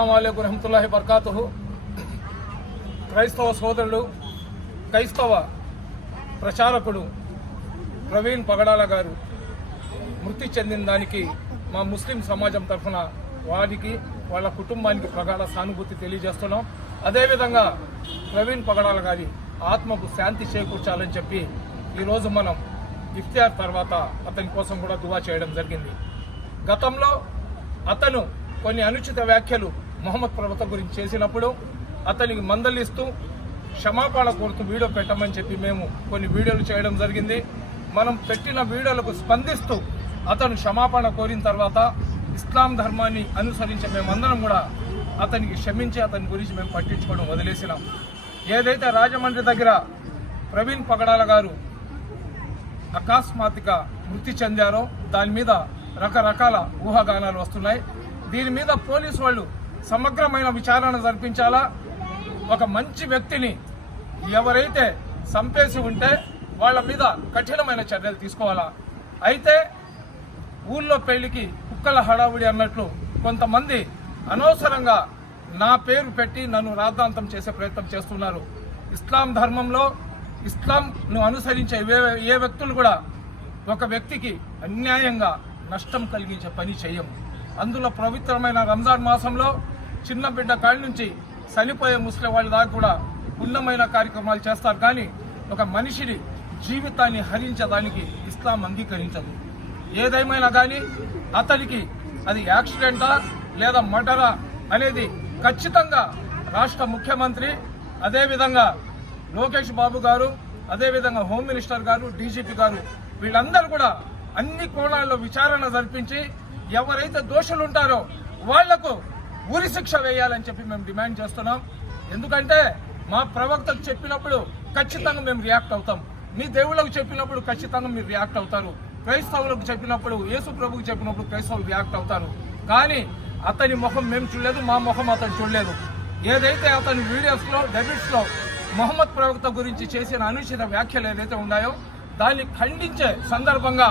అస్సలాము అలైకుం రహమతుల్లాహి బర్కాతుహు. క్రైస్తవ సోదరుడు, క్రైస్తవ ప్రచారకుడు ప్రవీణ్ పగడాల గారు మృతి చెందిన దానికి మా ముస్లిం సమాజం తరఫున వారికి వాళ్ళ కుటుంబానికి ప్రగాఢ సానుభూతి తెలియజేస్తున్నాం. అదేవిధంగా ప్రవీణ్ పగడాల గారి ఆత్మకు శాంతి చేకూర్చాలని చెప్పి ఈరోజు మనం ఇఫ్తియార్ తర్వాత అతని కోసం కూడా దువా చేయడం జరిగింది. గతంలో అతను కొన్ని అనుచిత వ్యాఖ్యలు మొహమ్మద్ ప్రవక్త గురించి చేసినప్పుడు అతనికి మందలిస్తూ క్షమాపణ కోరుతూ వీడియో పెట్టమని చెప్పి మేము కొన్ని వీడియోలు చేయడం జరిగింది. మనం పెట్టిన వీడియోలకు స్పందిస్తూ అతను క్షమాపణ కోరిన తర్వాత ఇస్లాం ధర్మాన్ని అనుసరించే మేమందరం కూడా అతనికి క్షమించి అతని గురించి మేము పట్టించుకోవడం వదిలేసినాం. ఏదైతే రాజమండ్రి దగ్గర ప్రవీణ్ పగడాల గారు అకస్మాత్తుగా మృతి చెందారో దాని మీద రకరకాల ఊహాగానాలు వస్తున్నాయి. దీని మీద పోలీసు వాళ్ళు సమగ్రమైన విచారణ జరిపించాలా. ఒక మంచి వ్యక్తిని ఎవరైతే చంపేసి ఉంటే వాళ్ళ మీద కఠినమైన చర్యలు తీసుకోవాలా. అయితే ఊళ్ళో పెళ్లికి కుక్కల హడావుడి అన్నట్లు కొంతమంది అనవసరంగా నా పేరు పెట్టి నన్ను రాద్ధాంతం చేసే ప్రయత్నం చేస్తున్నారు. ఇస్లాం ధర్మంలో ఇస్లాంను అనుసరించే ఏ వ్యక్తులు కూడా ఒక వ్యక్తికి అన్యాయంగా నష్టం కలిగించే పని చేయము. అందులో పవిత్రమైన రంజాన్ మాసంలో చిన్న బిడ్డ కాళ్ళ నుంచి చనిపోయే ముస్లిం వాళ్ళ దాకా కూడా ఉన్నమైన కార్యక్రమాలు చేస్తారు. కానీ ఒక మనిషిని జీవితాన్ని హరించడానికి ఇస్లాం అంగీకరించదు. ఏదేమైనా కానీ అతనికి అది యాక్సిడెంటా లేదా మర్డరా అనేది ఖచ్చితంగా రాష్ట్ర ముఖ్యమంత్రి, అదేవిధంగా లోకేష్ బాబు గారు, అదేవిధంగా హోమ్ మినిస్టర్ గారు, డీజీపీ గారు వీళ్ళందరూ కూడా అన్ని కోణాల్లో విచారణ జరిపించి ఎవరైతే దోషులు ఉంటారో వాళ్లకు ఉరి శిక్ష వేయాలని చెప్పి మేము డిమాండ్ చేస్తున్నాం. ఎందుకంటే మా ప్రవక్తకు చెప్పినప్పుడు ఖచ్చితంగా మేము రియాక్ట్ అవుతాం. మీ దేవుళ్ళకు చెప్పినప్పుడు ఖచ్చితంగా మీరు రియాక్ట్ అవుతారు. క్రైస్తవులకు చెప్పినప్పుడు, యేసు ప్రభుకు చెప్పినప్పుడు క్రైస్తవులు రియాక్ట్ అవుతారు. కానీ అతని ముఖం మేము చూడలేదు, మా ముఖం అతను చూడలేదు. ఏదైతే అతని వీడియోస్లో డెబిట్స్లో మొహమ్మద్ ప్రవక్త గురించి చేసిన అనుచిత వ్యాఖ్యలు ఏదైతే ఉన్నాయో దాన్ని ఖండించే సందర్భంగా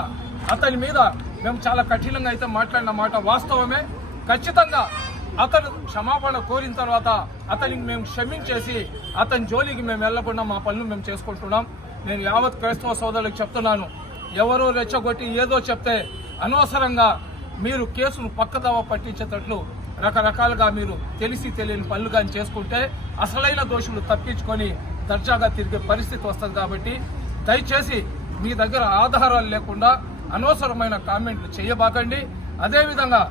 అతని మీద మేము చాలా కఠినంగా అయితే మాట్లాడిన మాట వాస్తవమే. ఖచ్చితంగా అతను క్షమాపణ కోరిన తర్వాత అతనికి మేము క్షమించేసి అతని జోలికి మేము వెళ్లకుండా మా పనులు మేము చేసుకుంటున్నాం. నేను యావత్ క్రైస్తవ సోదరులకు చెప్తున్నాను, ఎవరో రెచ్చగొట్టి ఏదో చెప్తే అనవసరంగా మీరు కేసును పక్కదావ పట్టించేటట్లు రకరకాలుగా మీరు తెలిసి తెలియని పనులు కానీ చేసుకుంటే అసలైన దోషులు తప్పించుకొని దర్జాగా తిరిగే పరిస్థితి వస్తుంది. కాబట్టి దయచేసి మీ దగ్గర ఆధారాలు లేకుండా అనవసరమైన కామెంట్లు చేయబాకండి. అదేవిధంగా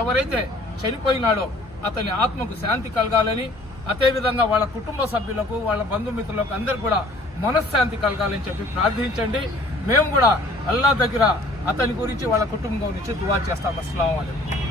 ఎవరైతే చనిపోయినాడో అతని ఆత్మకు శాంతి కలగాలని, అదేవిధంగా వాళ్ళ కుటుంబ సభ్యులకు, వాళ్ళ బంధుమిత్రులకు అందరూ కూడా మనశ్శాంతి కలగాలని చెప్పి ప్రార్థించండి. మేము కూడా అల్లా దగ్గర అతని గురించి వాళ్ళ కుటుంబం గురించి దువా చేస్తాం. అస్సలాము అలైకుం.